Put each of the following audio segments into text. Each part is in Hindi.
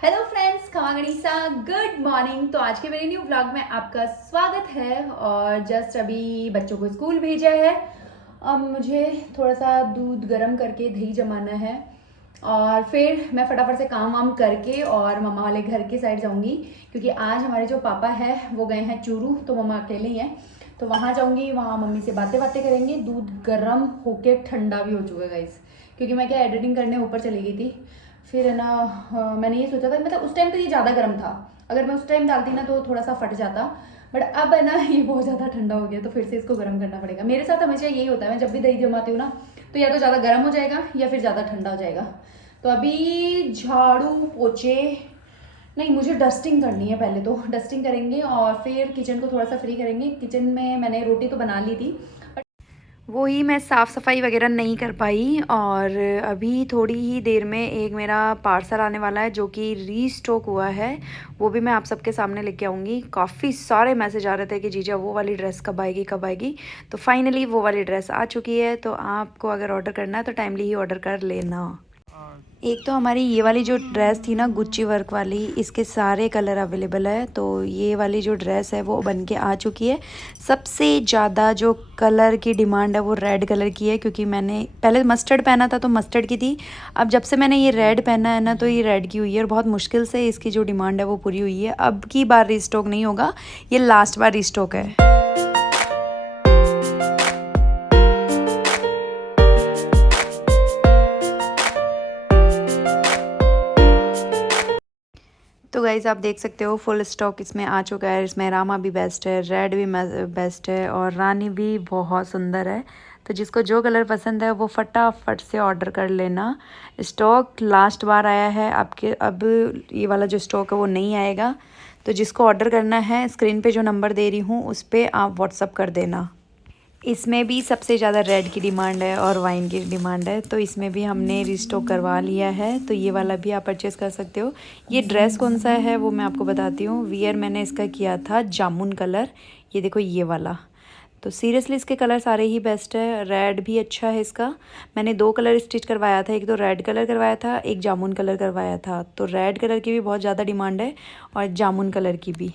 हेलो फ्रेंड्स, खमा गणिसा, गुड मॉर्निंग। तो आज के मेरे न्यू व्लॉग में आपका स्वागत है। और जस्ट अभी बच्चों को स्कूल भेजा है। अब मुझे थोड़ा सा दूध गर्म करके दही जमाना है और फिर मैं फटाफट से काम वाम करके और मम्मा वाले घर के साइड जाऊंगी, क्योंकि आज हमारे जो पापा है वो गए हैं चूरू, तो मम्मा अकेले ही हैं। तो वहाँ जाऊंगी, वहाँ मम्मी से बातें बातें करेंगे। दूध गर्म होके ठंडा भी हो चुका है गाइस, क्योंकि मैं क्या एडिटिंग करने ऊपर चली गई थी। फिर है ना, मैंने ये सोचा था, मतलब उस टाइम तो ये ज़्यादा गर्म था, अगर मैं उस टाइम डालती ना तो थोड़ा सा फट जाता। बट अब है ना ये बहुत ज़्यादा ठंडा हो गया, तो फिर से इसको गर्म करना पड़ेगा। मेरे साथ हमेशा यही होता है, मैं जब भी दही जमाती हूँ ना तो या तो ज़्यादा गर्म हो जाएगा या फिर ज़्यादा ठंडा हो जाएगा। तो अभी झाड़ू पोछे नहीं, मुझे डस्टिंग करनी है। पहले तो डस्टिंग करेंगे और फिर किचन को थोड़ा सा फ्री करेंगे। किचन में मैंने रोटी तो बना ली थी, वो ही मैं साफ़ सफाई वगैरह नहीं कर पाई। और अभी थोड़ी ही देर में एक मेरा पार्सल आने वाला है जो कि रीस्टॉक हुआ है, वो भी मैं आप सबके सामने लेके आऊँगी। काफ़ी सारे मैसेज आ रहे थे कि जीजा वो वाली ड्रेस कब आएगी कब आएगी। तो फाइनली वो वाली ड्रेस आ चुकी है। तो आपको अगर ऑर्डर करना है तो टाइमली ही ऑर्डर कर लेना। एक तो हमारी ये वाली जो ड्रेस थी ना गुच्ची वर्क वाली, इसके सारे कलर अवेलेबल है। तो ये वाली जो ड्रेस है वो बन के आ चुकी है। सबसे ज़्यादा जो कलर की डिमांड है वो रेड कलर की है, क्योंकि मैंने पहले मस्टर्ड पहना था तो मस्टर्ड की थी। अब जब से मैंने ये रेड पहना है ना तो ये रेड की हुई है, और बहुत मुश्किल से इसकी जो डिमांड है वो पूरी हुई है। अब की बार रीस्टॉक नहीं होगा, ये लास्ट बार रीस्टॉक है। तो गाइज़ आप देख सकते हो फुल स्टॉक इसमें आ चुका है। इसमें रामा भी बेस्ट है, रेड भी बेस्ट है और रानी भी बहुत सुंदर है। तो जिसको जो कलर पसंद है वो फटाफट से ऑर्डर कर लेना। स्टॉक लास्ट बार आया है आपके, अब ये वाला जो स्टॉक है वो नहीं आएगा। तो जिसको ऑर्डर करना है स्क्रीन पे जो नंबर दे रही हूँ उस पर आप व्हाट्सअप कर देना। इसमें भी सबसे ज़्यादा रेड की डिमांड है और वाइन की डिमांड है, तो इसमें भी हमने रिस्टॉक करवा लिया है। तो ये वाला भी आप परचेज़ कर सकते हो। ये ड्रेस कौन सा है वो मैं आपको बताती हूँ। वियर मैंने इसका किया था जामुन कलर, ये देखो ये वाला। तो सीरियसली इसके कलर सारे ही बेस्ट है। रेड भी अच्छा है इसका। मैंने 2 कलर स्टिच करवाया था, एक तो रेड कलर करवाया था, एक जामुन कलर करवाया था। तो रेड कलर की भी बहुत ज़्यादा डिमांड है और जामुन कलर की भी।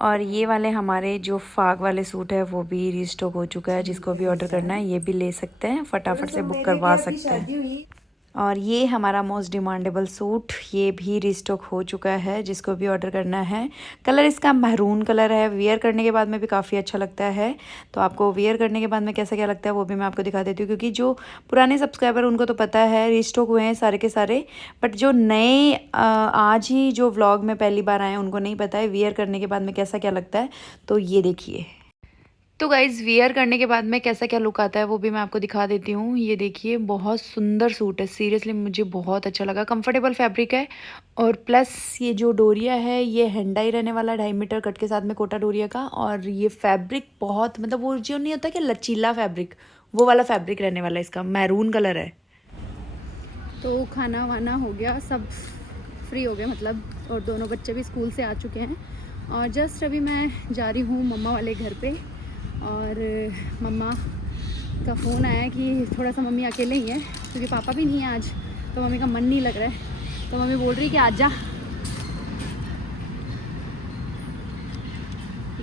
और ये वाले हमारे जो फाग वाले सूट है वो भी रीस्टॉक हो चुका है। जिसको भी ऑर्डर करना है ये भी ले सकते हैं, फटाफट से बुक करवा सकते हैं। और ये हमारा मोस्ट डिमांडेबल सूट, ये भी रीस्टॉक हो चुका है। जिसको भी ऑर्डर करना है, कलर इसका मैरून कलर है। वियर करने के बाद में भी काफ़ी अच्छा लगता है। तो आपको वियर करने के बाद में कैसा क्या लगता है वो भी मैं आपको दिखा देती हूँ, क्योंकि जो पुराने सब्सक्राइबर उनको तो पता है रीस्टॉक हुए हैं सारे के सारे, बट जो नए आज ही जो व्लॉग में पहली बार आए हैं उनको नहीं पता है वियर करने के बाद में कैसा क्या लगता है। तो ये देखिए। तो गाइज़ वियर करने के बाद में कैसा क्या लुक आता है वो भी मैं आपको दिखा देती हूँ। ये देखिए, बहुत सुंदर सूट है, सीरियसली मुझे बहुत अच्छा लगा। कंफर्टेबल फैब्रिक है और प्लस ये जो डोरिया है ये हैंडा ही रहने वाला है, 2.5 मीटर कट के साथ में कोटा डोरिया का। और ये फैब्रिक बहुत, मतलब वो जो नहीं होता कि लचीला फैब्रिक, वो वाला फैब्रिक रहने वाला है। इसका मैरून कलर है। तो खाना वाना हो गया, सब फ्री हो गया मतलब, और दोनों बच्चे भी स्कूल से आ चुके हैं। और जस्ट अभी मैं जा रही हूँ मम्मा वाले घर पे। और मम्मा का फ़ोन आया कि थोड़ा सा मम्मी अकेले ही है, क्योंकि पापा भी नहीं है आज, तो मम्मी का मन नहीं लग रहा है। तो मम्मी बोल रही कि आज जा।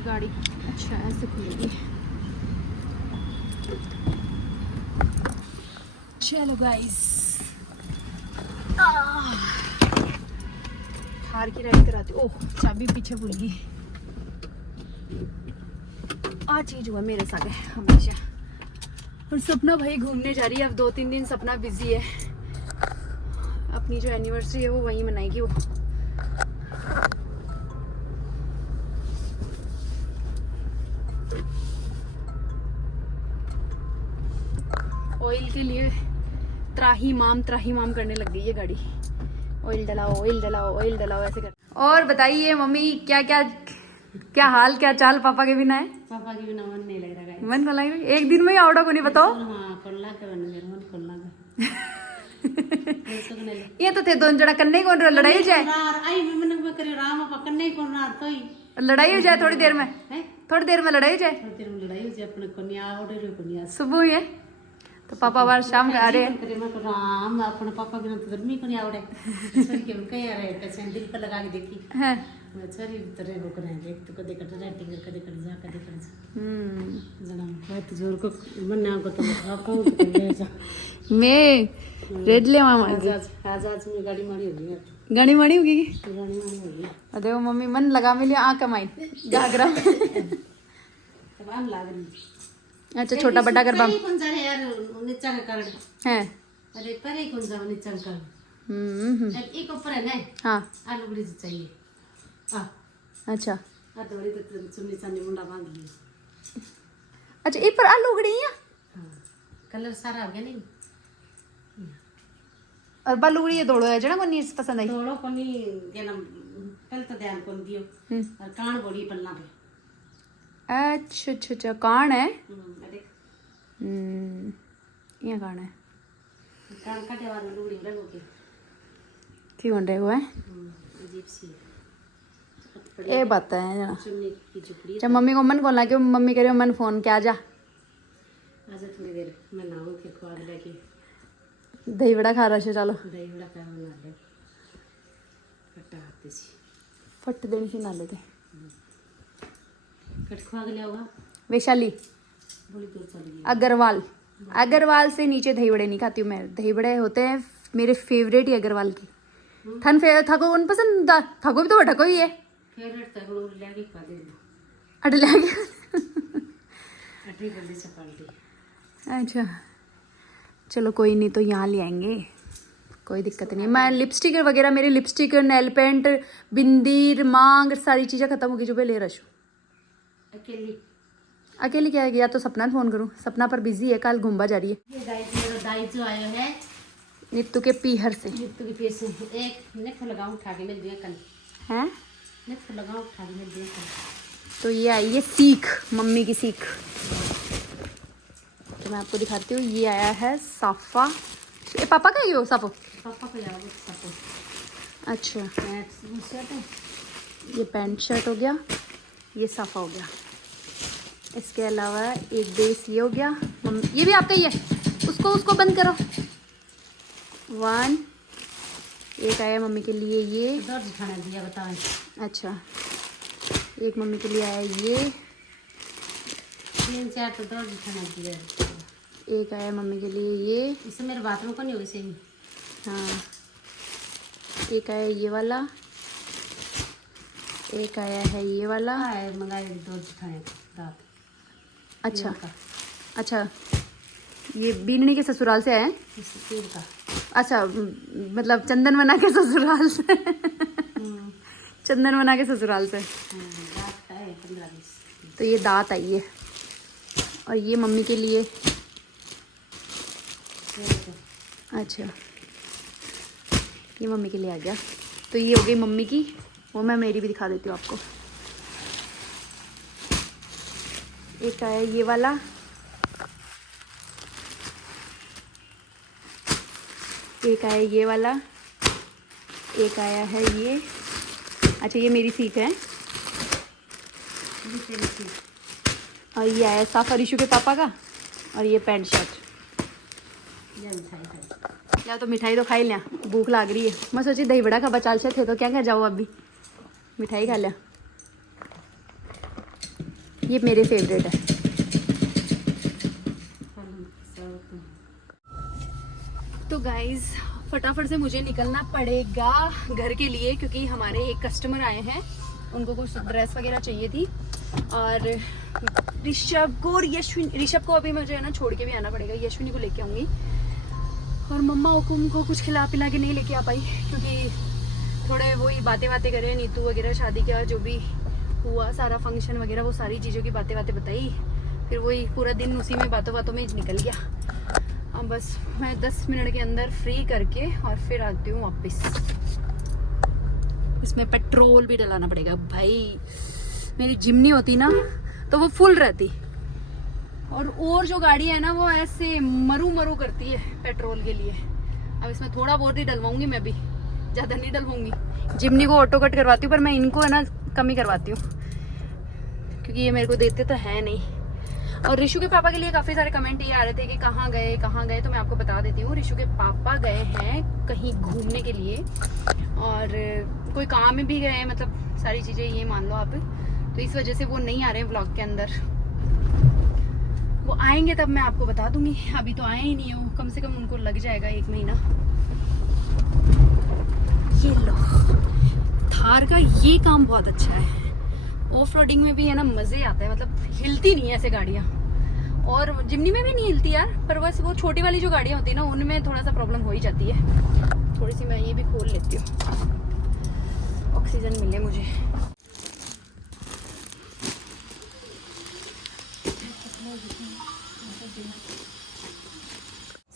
गाड़ी अच्छा ऐसे खुलेगी। चलो गाइस, थार की राइड कराती। ओह, चाबी पीछे भूल गई। आ चीज हुआ मेरे साथ हमेशा। और सपना भाई घूमने जा रही है। अब 2-3 दिन सपना बिजी है। अपनी जो एनिवर्सरी है वो वहीं मनाएगी वो। ऑयल के लिए त्राही माम करने लग गई है गाड़ी। ऑयल डलाओ, ऑयल डलाओ, ऑयल डलाओ, ऐसे कर। और बताइए मम्मी, क्या क्या क्या हाल, क्या चाल पापा के बिना है? पापा के बिना मन नहीं लग रहा। मन लग रहा है, एक दिन में ही आवड़ा को नहीं बताओ। हाँ, खोलना के बन मेरे मन खोलना ये तो थे दोनों जड़ा कन्ने कौन रहा, लड़ाई हो जाए। आई मन में करे राम पापा कन्ने कौन रहा तो ही लड़ाई हो जाए थोड़ी देर में, थोड़ी देर में लड़ाई हो जाए। थोड़ी देर में लड़ाई हो जाए अपने कन्या ऑर्डर कन्या सुबह ही है। तो पापा बार शाम में आ रहे हैं। करे मैं को राम अपने पापा बिना तो गर्मी को नहीं आवड़े सर के उनका यार है पैसे दिल पर लगा के देखी हैं मैं सरी तरह रोक रहे हैं तो कदे कट रेटिंग कदे कट जा जना बहुत जोर को मन ना को तो आपको तो ले जा मैं रेड ले मामा आज में गाड़ी मारी होगी गाड़ी मारी होगी गाड़ी मारी होगी अरे वो मम्मी मन लगा मिली आ कमाई घाघरा तब आम लाग रही अच्छा छोटा बड़ा गरबा कौन जा यार नीचा का कर है अरे परे कौन जा नीचा का एक ऊपर है ना हाँ आलू बड़ी चाहिए अच्छा थोड़ी तो चुन्नी चांदी मुंडा बांध ली अच्छा एक पर आलू उगड़ी है हाँ कलर सारा हो गया नहीं और बालू उगड़ी है दौड़ो है जना को नहीं पसंद आई थोड़ो को नहीं के नाम कल तो ध्यान कौन दियो और कान बोली पल्ला पे अच्छा अच्छा अच्छा कान है अरे ये कान है कान काटे वाला लुगड़ी रंगो के की कौन रहे हुआ है अजीब सी ये बात है जना चुन्नी की झुपड़ी जब मम्मी को मन कौन लाके मम्मी कह रही हो मन फोन के आ जा आजा थोड़ी देर मैं नाऊ के खुआ लेके दही बड़ा खा रहा है चलो दही बड़ा का बना ले कटा आते सी फट देनी सी ना लेते कट खुआ के लिया होगा वैशाली बड़ी दूर चली गई अग्रवाल अग्रवाल से नीचे दही बड़े नहीं खाती हूँ मैं दही बड़े होते हैं मेरे फेवरेट ही अग्रवाल की ठन थको उन पसंद थको भी तो ठको ही है फेवरेट तक लोग लेके खा दे अटल आगे अटरी बल्ली चपाटी अच्छा चलो कोई नहीं तो यहाँ ले आएंगे कोई दिक्कत नहीं। मैं लिपस्टिक वगैरह मेरी लिपस्टिक नेल पेंट बिंदी मांग सारी चीज़ें खत्म हो गई जो मैं ले रही हूँ अकेली अकेली क्या है या तो सपना फोन करूँ सपना पर बिजी है कल घूमबा जा रही है ये दाई जो आयो है नीतू के पीहर से नीतू की पेश एक नेक लगाऊं उठा के मिल दिया कल हैं नेक लगाऊं उठा के मिल दिया कल तो ये आई है सीख मम्मी की सीख तो मैं आपको दिखाती हूँ ये आया है साफा ये पापा का ही हो साफो पापा को जाओ सबको अच्छा शर्ट है ये पैंट शर्ट हो गया ये साफा हो गया इसके अलावा एक बेस ये हो गया ये भी आपका ही है उसको बंद करो 1 एक आया मम्मी के लिए ये दर्द खाना दिया बताओ अच्छा एक मम्मी के लिए आया ये 3-4 तो दर्द खाना दिया एक आया मम्मी के लिए ये इससे मेरे बाथरूम को नहीं होगी सेम हाँ एक आया ये वाला एक आया है ये वाला मंगाए दर्द खाने रात अच्छा अच्छा ये बीननी के ससुराल से आए हैं तेल का अच्छा मतलब चंदन बना के ससुराल से चंदन बना के ससुराल से रात का है 15-20 तो ये दांत आई है और ये मम्मी के लिए अच्छा ये मम्मी के लिए आ गया तो ये हो गई मम्मी की वो मैं मेरी भी दिखा देती हूँ आपको एक आया ये वाला एक आया ये वाला एक आया है ये अच्छा ये मेरी सीख है और ये आया साफा रिशु के पापा का और ये पैंट शर्ट या तो मिठाई तो खा ही लिया भूख लग रही है मैं सोची दही बड़ा का बचाल से थे तो क्या जाओ अभी मिठाई खा लिया ये मेरे फेवरेट है तो गाइज फटाफट से मुझे निकलना पड़ेगा घर के लिए क्योंकि हमारे एक कस्टमर आए हैं उनको कुछ ड्रेस वगैरह चाहिए थी और ऋषभ को अभी मुझे है ना छोड़ के भी आना पड़ेगा यशविनी को लेके आऊँगी और मम्मा हुकुम को कुछ खिला पिला के नहीं लेके आ पाई क्योंकि थोड़े वही बातें करे नीतू वगैरह शादी का जो भी हुआ सारा फंक्शन वगैरह वो सारी चीज़ों की बातें बताई फिर वही पूरा दिन उसी में बातों में निकल गया। अब बस मैं 10 मिनट के अंदर फ्री करके और फिर आती हूँ वापस। इसमें पेट्रोल भी डलाना पड़ेगा भाई मेरी जिमनी होती ना तो वो फुल रहती और जो गाड़ी है ना वो ऐसे मरू करती है पेट्रोल के लिए। अब इसमें थोड़ा बहुत ही डलवाऊंगी मैं भी ज़्यादा नहीं डलवाऊंगी। जिमनी को ऑटो कट करवाती हूँ पर मैं इनको है ना कम ही करवाती हूँ क्योंकि ये मेरे को देते तो है नहीं। और ऋषु के पापा के लिए काफ़ी सारे कमेंट ये आ रहे थे कि कहाँ गए, तो मैं आपको बता देती हूँ। ऋषु के पापा गए हैं कहीं घूमने के लिए और कोई काम में भी गए हैं, मतलब सारी चीज़ें ये मान लो आप। तो इस वजह से वो नहीं आ रहे हैं व्लॉग के अंदर। वो आएंगे तब मैं आपको बता दूंगी, अभी तो आए ही नहीं है वो। कम से कम उनको लग जाएगा 1 महीना। ये लो, थार का ये काम बहुत अच्छा है। ऑफ रोडिंग में भी है ना मजे आते हैं, मतलब हिलती नहीं है ऐसे गाड़ियाँ। और जिमनी में भी नहीं हिलती यार, पर बस वो छोटी वाली जो गाड़ियाँ होती है ना उनमें थोड़ा सा प्रॉब्लम हो ही जाती है। थोड़ी सी मैं ये भी खोल लेती हूँ, ऑक्सीजन मिले मुझे।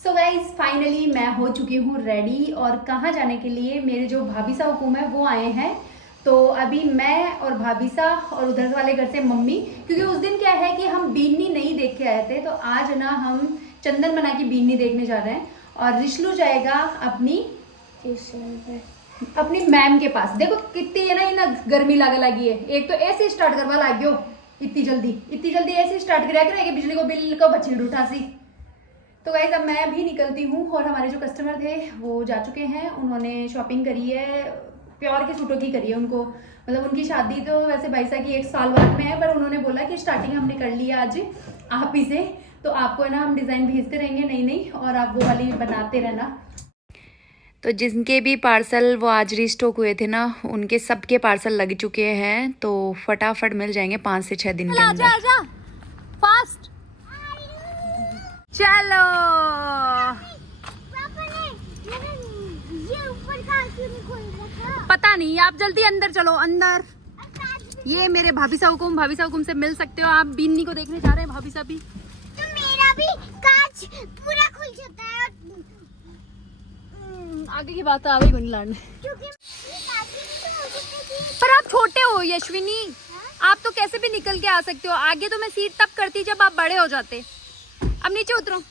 सो गाइज फाइनली मैं हो चुकी हूँ रेडी, और कहाँ जाने के लिए मेरे जो भाभी सा हुकुम है वो आए हैं। तो अभी मैं और भाभी सा और उधर वाले घर से मम्मी, क्योंकि उस दिन क्या है कि हम बीननी नहीं देख के आए थे, तो आज ना हम चंदन बना की बीननी देखने जा रहे हैं। और रिशलू जाएगा अपनी मैम के पास। देखो कितनी है ना, ये ना गर्मी लगी है। एक तो ऐसे स्टार्ट करवा लागियो इतनी जल्दी ऐसे स्टार्ट कराया बिजली को बिल को बची उठा सी। तो गाइस अब मैं भी निकलती हूँ, और हमारे जो कस्टमर थे वो जा चुके हैं। उन्होंने शॉपिंग करी है, प्योर के सूटों की करी है उनको। मतलब उनकी शादी तो वैसे भाईसा की 1 साल बाद में है, पर उन्होंने बोला कि स्टार्टिंग हमने कर ली है आज आप ही से, तो आपको है ना हम डिज़ाइन भेजते रहेंगे नई और आप वो वाली बनाते रहना। तो जिनके भी पार्सल वो आज रीस्टॉक हुए थे ना, उनके सबके पार्सल लग चुके हैं, तो फटाफट मिल जाएंगे 5 से 6 दिन के अंदर। आजा फास्ट चलो। पता नहीं, आप जल्दी अंदर चलो अंदर। ये मेरे भाभी सा हुकुम से मिल सकते हो आप। बीनी को देखने जा रहे हैं भाभी सा भी। तो मेरा भी कांच पूरा खुल जाता है। आगे की बात आ गई गुनलान, पर आप छोटे हो यशविनी, आप तो कैसे भी निकल के आ सकते हो। आगे तो मैं सीट तब करती जब आप बड़े हो जाते। अब नीचे उतरो।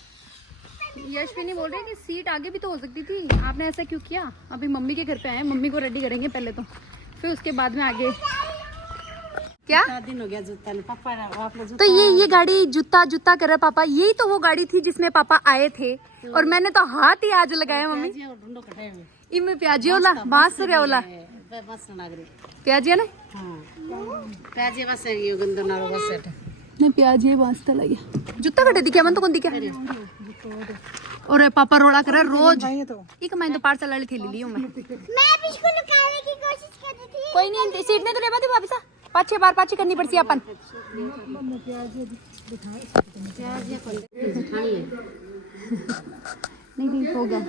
यशविनी बोल रहे हैं कि सीट आगे भी तो हो सकती थी, आपने ऐसा क्यों किया। अभी मम्मी के घर पे आए, मम्मी को रेडी करेंगे पहले तो, फिर उसके बाद में आगे। क्या दिन हो गया जूता नहीं पापा आपने तो ये गाड़ी जूता कर रहा पापा। यही तो वो गाड़ी थी जिसमें पापा आए थे, और मैंने तो हाथ ही आज लगाया मम्मी। इनमें प्याजी होला बांस रे होला प्याजी ना। प्याजी बस ये गंदो ना बस सेट नहीं प्याजी बांस तो लगी। जूता कटे दिखे मन तो कौन दिखे। और पापा रोड़ा कर रोज एक मैं तो पार्सल वाली थैली ली हूं मैं भी इसको निकालने की कोशिश कर रही थी। कोई नहीं, सीट ने तो लेवा दी भाभी सा 5-6 बार पाची करनी पड़ती अपन। नहीं हो गया।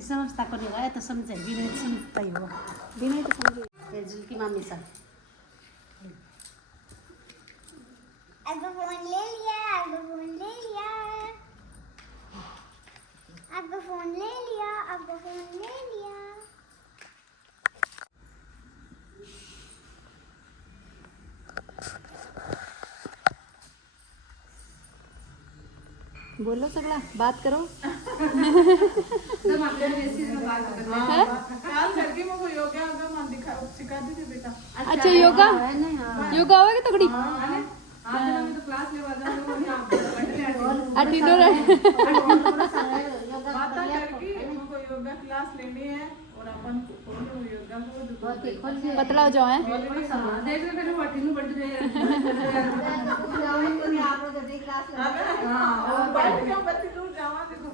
समझता को नहीं गया तो समझे बिना समझता ही वो बिना तो समझे की मामी सा। आपका फोन ले लिया, आपका फोन ले लिया, आपका फोन ले लिया, आपका फोन ले लिया। बोलो सगला बात करो। अच्छा योगा होगा तगड़ी। पतला हो जाओ है।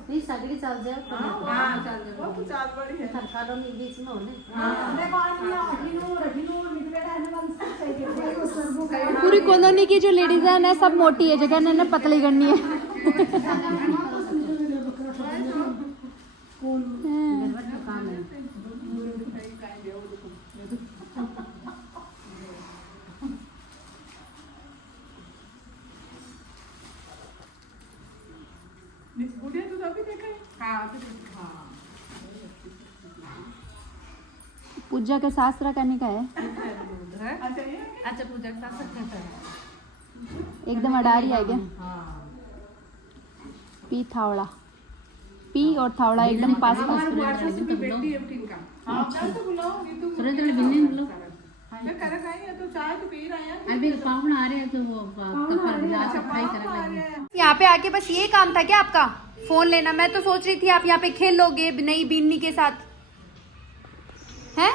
नहीं सगड़ी चल जाए पूरी कॉलोनी की जो लेडीज है ना सब मोटी है, जगह ना पतली करनी है। पूजा के शास्त्र करने का है। अच्छा पूजा का शास्त्र एकदम अडारी है क्या पीथावड़ा। एचपी और थावड़ा एकदम पास पास। यहाँ पे आके बस ये काम था क्या आपका, फोन लेना? मैं तो सोच रही थी आप यहाँ पे खेल लोगे नई बीनी के साथ। हैं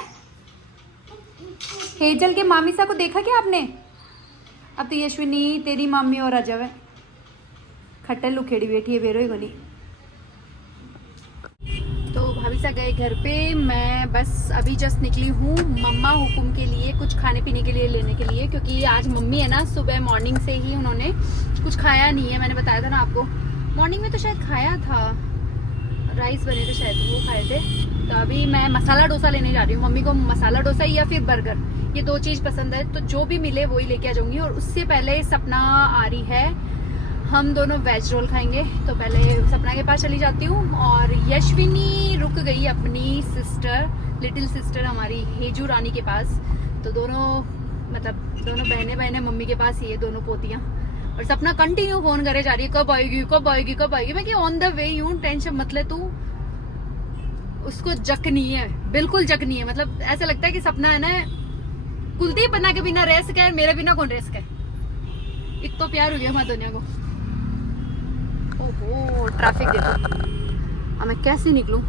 हेजल के मामीसा को देखा क्या आपने? अब तो यशविनी तेरी मम्मी और अजब है, खट्टे लुखेड़ी बैठी है बेरो ही बनी। तो भाभी सा गए घर पे, मैं बस अभी जस्ट निकली हूँ मम्मा हुकुम के लिए कुछ खाने पीने के लिए लेने के लिए, क्योंकि आज मम्मी है ना सुबह मॉर्निंग से ही उन्होंने कुछ खाया नहीं है। मैंने बताया था ना आपको, मॉर्निंग में तो शायद खाया था, राइस बने थे शायद वो खाए थे। तो अभी मैं मसाला डोसा लेने जा रही हूँ। मम्मी को मसाला डोसा या फिर बर्गर, ये दो चीज़ पसंद है, तो जो भी मिले वही लेके आ जाऊंगी। और उससे पहले सपना आ रही है, हम दोनों वेज रोल खाएंगे। तो पहले सपना के पास चली जाती हूँ। और यशविनी रुक गई अपनी सिस्टर, लिटिल सिस्टर हमारी हेजू रानी के पास। तो दोनों बहनें मम्मी के पास ही है, दोनों पोतियाँ। और सपना कंटिन्यू फोन करे जा रही है, कब आएगी कब आएगी कब आएगी। मैं कि ऑन द वे यूं, टेंशन मत ले तू। उसको जक नहीं है, बिल्कुल जक नहीं है। मतलब ऐसा लगता है कि सपना है ना कुलदीप बना के बिना रेस के, मेरे बिना कौन रेस के। इतना प्यार हो गया हमारी दुनिया को। ओहो ट्रैफिक देखो, अब मैं कैसे निकलूं?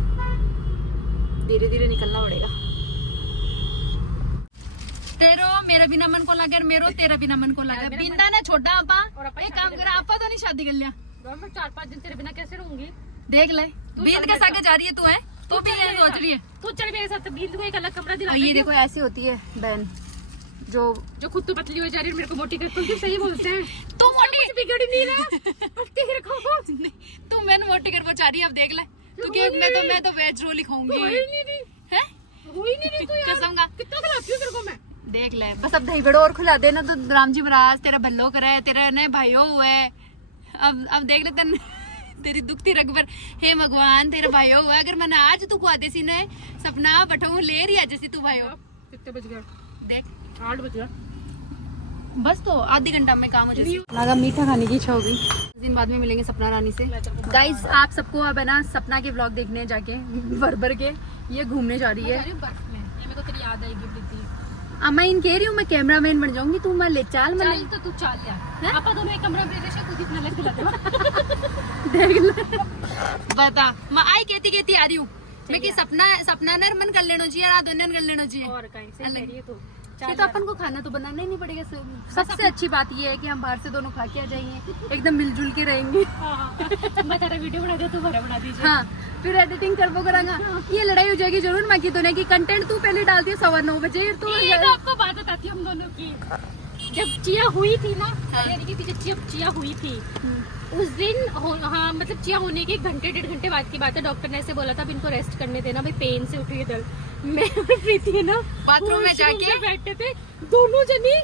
धीरे धीरे निकलना पड़ेगा। तेरो मेरा बिना मन को लगे, मेरो तेरा बिना मन को लगे। बिंदा ने छोटा आपा एक काम करा, आपा तो नहीं शादी कर लिया। मैं 4-5 दिन तेरे बिना कैसे रहूंगी? देख ले बीत के साथ जा रही है तू, है तो भी ये सोच रही है तू चल मेरे साथ, बीत को एक अलग कमरा दिला। ये देखो ऐसी होती है बहन जो खुद तो पतली हो जा रही है, मेरे को मोटी कर। तुम भी सही बोलते हैं, तू मोटी बिगड़ नहीं रहा। तू मैंने मोटी कर पहुंचा रही है। अब देख ले तू के मैं तो वेज रोल ही खाऊंगी। है कसम का कितना खिलाती हूं तेरे को मैं, देख ले। बस अब दही बड़ो और खुला देना तो राम जी महाराज तेरा भल्लो करे, तेरा नए भाइयों हुए। अब देख ले तेरी दुखती रग पर, हे भगवान तेरा भाइयों हुआ। अगर मैंने आज तू खुआ देसी ने सपना बठाऊ ले रही है जैसे तू भाइयों। कितने बज गया? देख 8 बज गया। बस तो आधी घंटा में काम हो जाए। लगा मीठा खाने की इच्छा हो गई। दिन बाद में मिलेंगे सपना रानी से। गाइस आप सबको अब है ना सपना के व्लॉग देखने जाके भर के ये घूमने जा रही है बर्फ में, ये मेरे को तेरी याद आएगी प्रीति। अब मैं इन कह रही हूँ मैं कैमरामैन बन जाऊंगी, तू मैं ले चाल मैं तो तू चाल यार, आपा दोनों एक कमरा में रह खुद इतना लग खिलाते। देख ले बता मैं आई कहती आ रही हूँ मैं कि सपना नरमन कर लेना चाहिए और दोनों कर लेना चाहिए। और कहीं से ले रही है तू? ये तो अपन को खाना तो बनाना ही नहीं पड़ेगा। सबसे अच्छी बात ये है कि हम बाहर से दोनों खा के आ जाएंगे, एकदम मिलजुल के रहेंगे। मैं तेरा वीडियो बना दे, तू भरा बना दीजिए। हाँ फिर एडिटिंग कर वो करांगा। ये लड़ाई हो जाएगी जरूर मैं की दोनों की। कंटेंट तू पहले डालती है 9:15 बजे। तो ये तो आपको बात बताती हूँ हम दोनों की। जब चिया हुई थी ना, यानी कि जब चिया हुई थी उस दिन, हाँ मतलब चिया होने के 1-1.5 घंटे बाद की बात है। डॉक्टर ने ऐसे बोला था अब इनको रेस्ट करने देना, भाई पेन से उठ रही है दर्द। मैं और प्रीति है ना बाथरूम में जाके बैठे थे, दोनों जनी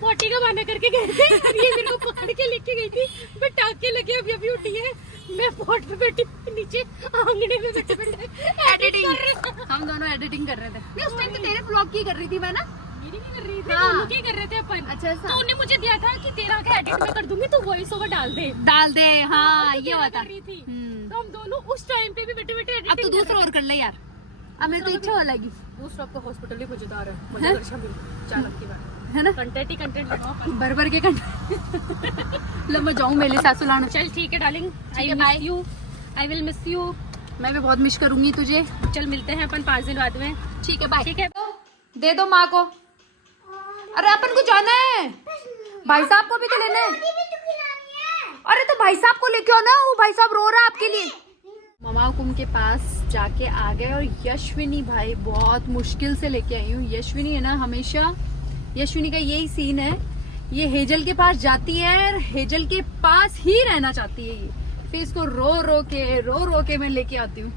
पोटी का बहाना करके गए थे। ये मेरे को पकड़ के लेके गई थी, मैं टाँके लगे अभी उठी है। मैं पॉट पे बैठी नीचे आंगने में बैठे एडिटिंग, हम दोनों एडिटिंग कर रहे थे। उस टाइम तो तेरे व्लॉग की कर रही थी मैं ना, मेरी नहीं कर रही थी, हाँ। दोनों की कर रहे थे अपन। अच्छा तो उन्हें मुझे दिया था कि तेरा का एडिट मैं कर दूंगी, तो वॉइस ओवर डाल दे। हाँ तो ये बात कर रही थी। तो हम दोनों उस टाइम पे भी बैठे एडिटिंग। अब तो दूसरा और कर ले यार, अब मेरी तो इच्छा हो लगी। दूसरा आपका हॉस्पिटल ही मजेदार है, मजेदार शामिल चालक की बात है ना, कंटेंट ही कंटेंट लगाओ भर के कंटेंट। लो मैं जाऊँ मेरे सासू लाने। चल ठीक है darling, I will miss you. मैं भी बहुत मिस करूंगी तुझे। चल मिलते हैं अपन 5 दिन बाद में। ठीक है बाय। ठीक है दे दो माँ को। अरे अपन को जाना है, भाई साहब को भी तो लेना है। अरे तो भाई साहब को लेके आओ ना, वो भाई साहब रो रहा है आपके लिए। ममा हुकुम के पास जाके आ गए। और यशविनी भाई बहुत मुश्किल से लेके आई हूँ। यशविनी है ना हमेशा, यशविनी का यही सीन है, ये हेजल के पास जाती है और हेजल के पास ही रहना चाहती है ये। फिर इसको रो रो के मैं लेके आती हूँ।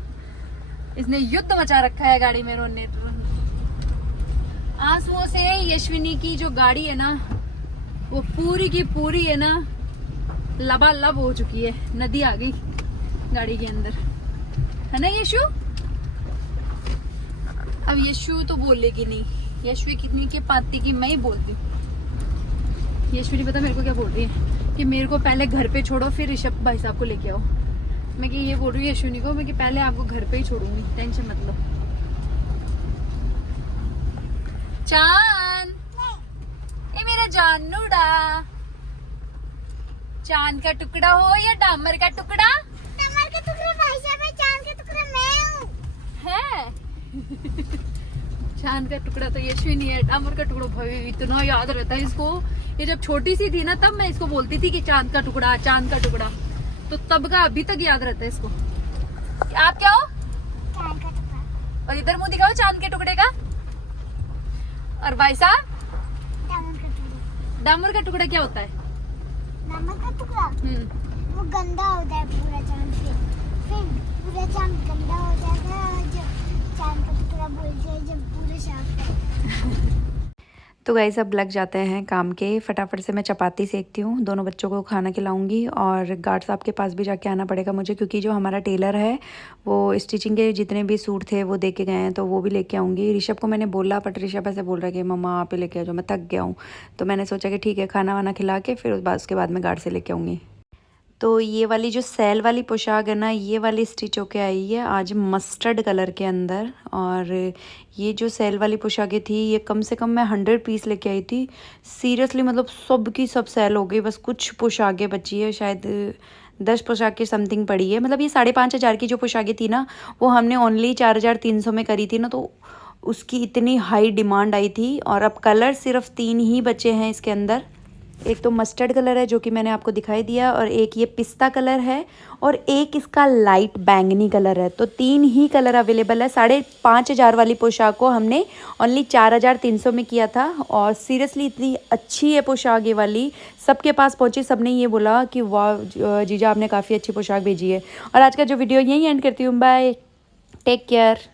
इसने युद्ध मचा रखा है गाड़ी में रोने आंसुओं से। यशविनी की जो गाड़ी है ना वो पूरी की पूरी है ना लबालब हो चुकी है, नदी आ गई गाड़ी के अंदर, है ना यशु। अब यशु तो बोलेगी नहीं, यशु कितनी के पाती की मैं ही बोलती हूँ। यशविनी पता मेरे को क्या बोल रही है कि मेरे को पहले घर पे छोड़ो फिर ऋषभ भाई साहब को लेके आओ। मैं कि ये बोल रही हूँ यशुनी को, मैं कि पहले आपको घर पे ही छोड़ूंगी, टेंशन मत लो। चांद, ये मेरा जानूड़ा, चांद का टुकड़ा हो या डामर का टुकड़ा? डामर का टुकड़ा भाई साहब है, चांद का टुकड़ा मैं हूँ। है चांद का टुकड़ा तो यशविनी है, डामर का टुकड़ा भाई इतना याद रहता है इसको। ये जब छोटी सी थी ना तब मैं इसको बोलती थी कि चांद का टुकड़ा, चांद का टुकड़ा, तो तब का अभी तक याद रहता है इसको। आप क्या हो? चांद का टुकड़ा। और इधर मुंह दिखाओ चांद के टुकड़े का। और भाई साहब डामर का टुकड़ा। डामर का टुकड़ा क्या होता है? डामर का टुकड़ा वो गंदा होता है पूरा चांद से, फिर पूरा चांद गंदा हो जाता है, जब चांद का टुकड़ा बोलते हैं जब पूरा साफ है। तो गाइस अब लग जाते हैं काम के, फटाफट से मैं चपाती सेकती हूँ, दोनों बच्चों को खाना खिलाऊंगी और गार्ड साहब के पास भी जाके आना पड़ेगा मुझे, क्योंकि जो हमारा टेलर है वो स्टिचिंग के जितने भी सूट थे वो दे के गए हैं, तो वो भी लेके आऊँगी। ऋषभ को मैंने बोला बट ऋषभ ऐसे बोल रहा है कि मम्मा आप ही लेके आ जाओ, मैं थक गया हूँ। तो मैंने सोचा कि ठीक है, खाना वाना खिला के फिर उसके बाद में गार्ड से लेके आऊँगी। तो ये वाली जो सेल वाली पोशाक है ना, ये वाली स्टिच होके आई है आज मस्टर्ड कलर के अंदर। और ये जो सेल वाली पोशाकें थी ये कम से कम मैं 100 पीस लेके आई थी। सीरियसली मतलब सब की सब सेल हो गई, बस कुछ पोशाकें बची है, शायद 10 पोशाकें समथिंग पड़ी है। मतलब ये 5,500 की जो पोशाकें थी ना वो हमने ओनली 4,300 में करी थी ना, तो उसकी इतनी हाई डिमांड आई थी। और अब कलर सिर्फ 3 ही बचे हैं इसके अंदर। एक तो मस्टर्ड कलर है जो कि मैंने आपको दिखाई दिया, और एक ये पिस्ता कलर है, और एक इसका लाइट बैंगनी कलर है। तो 3 ही कलर अवेलेबल है। 5,500 वाली पोशाक को हमने ओनली 4,300 में किया था। और सीरियसली इतनी अच्छी है पोशाक ये वाली, सबके पास पहुंची, सबने ये बोला कि वाह जीजा आपने काफ़ी अच्छी पोशाक भेजी है। और आज का जो वीडियो यहीं एंड करती हूँ, बाय, टेक केयर।